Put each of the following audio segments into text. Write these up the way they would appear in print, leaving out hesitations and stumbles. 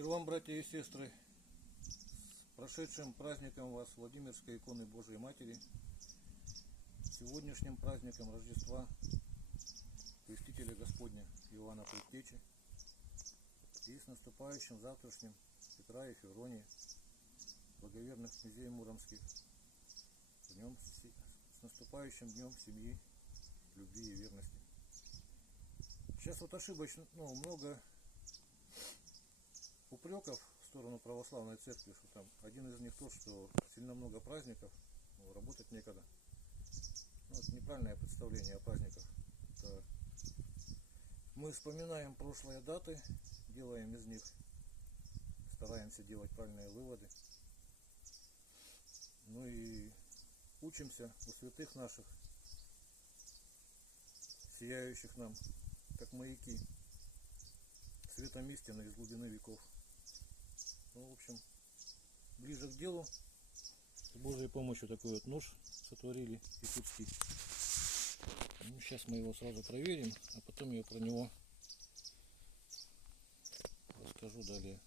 Мир вам, братья и сестры, с прошедшим праздником вас, Владимирской иконы Божией Матери, сегодняшним праздником Рождества Крестителя Господня Иоанна Предтечи и с наступающим завтрашним Петра и Февронии, благоверных князей муромских, с наступающим днем семьи, любви и верности. Сейчас вот ошибочно, много упреков в сторону православной церкви, что там один из них тот, что сильно много праздников, работать некогда. Это неправильное представление о праздниках. Это мы вспоминаем прошлые даты, делаем из них, стараемся делать правильные выводы. И учимся у святых наших, сияющих нам, как маяки, светом истины из глубины веков. В общем, ближе к делу. С Божьей помощью такой вот нож сотворили якутский. Сейчас мы его сразу проверим, а потом я про него расскажу далее.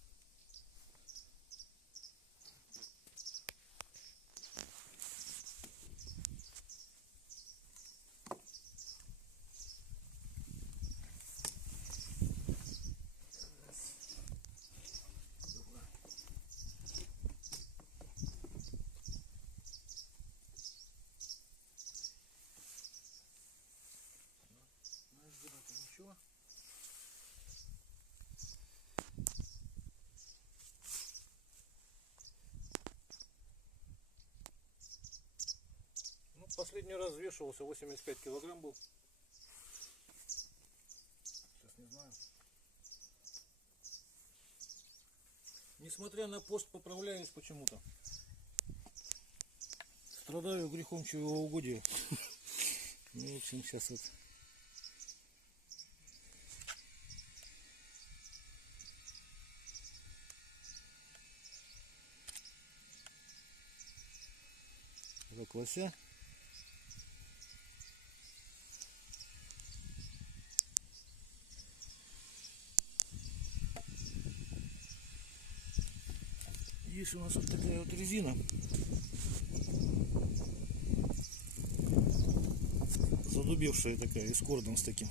Ничего. Последний раз взвешивался, 85 килограмм был. Сейчас не знаю. Несмотря на пост, поправляюсь почему-то. Страдаю грехом чревоугодия. В общем, сейчас вот. Рог лося. Есть у нас вот такая вот резина. Задубевшая такая, и с кордом с таким.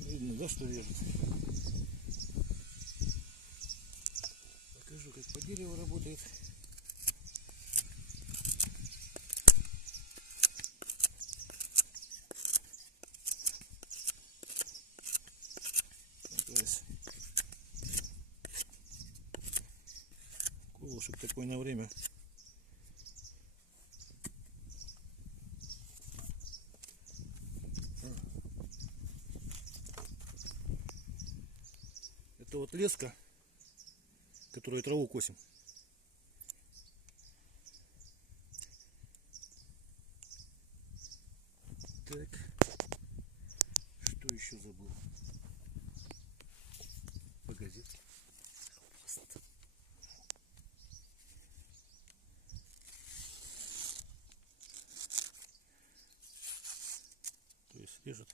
Видно, да, что вяжет? Покажу, как по дереву работает. Колышек такой на время. Это вот леска, которую траву косим. Так, что еще забыл? По газетке. То есть режет.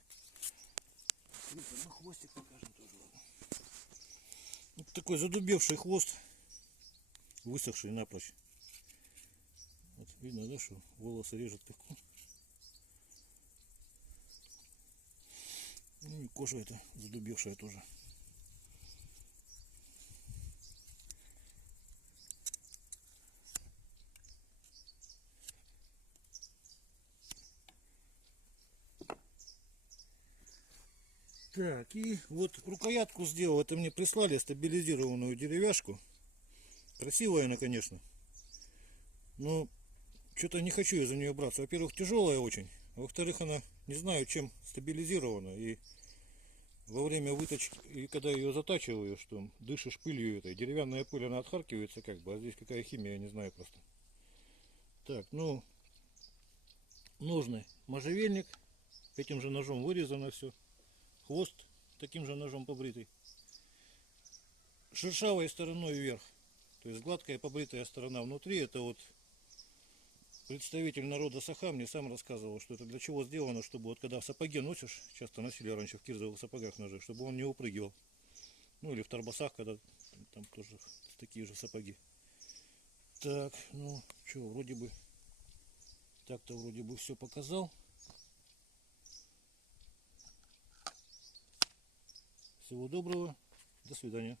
Ну, хвостик покажем тоже. Вот такой задубевший хвост, высохший напрочь. Вот видно, да, что волосы режет легко. И кожа эта задубевшая тоже. Так, и вот рукоятку сделал. Это мне прислали стабилизированную деревяшку. Красивая она, конечно. Но что-то не хочу я за нее браться. Во-первых, тяжелая очень. А во-вторых, она не знаю, чем стабилизирована. И во время выточки, и когда ее затачиваю, что дышишь пылью этой. Деревянная пыль, она отхаркивается как бы. А здесь какая химия, я не знаю просто. Так, нужный можжевельник. Этим же ножом вырезано все. Хвост таким же ножом побритый. Шершавой стороной вверх. То есть гладкая побритая сторона внутри. Это вот представитель народа Саха мне сам рассказывал, что это для чего сделано, чтобы вот когда сапоги носишь, часто носили раньше в кирзовых сапогах ножи, чтобы он не упрыгивал. Ну или в торбасах, когда там тоже такие же сапоги. Так, ну что, вроде бы так-то вроде бы все показал. Всего доброго, до свидания.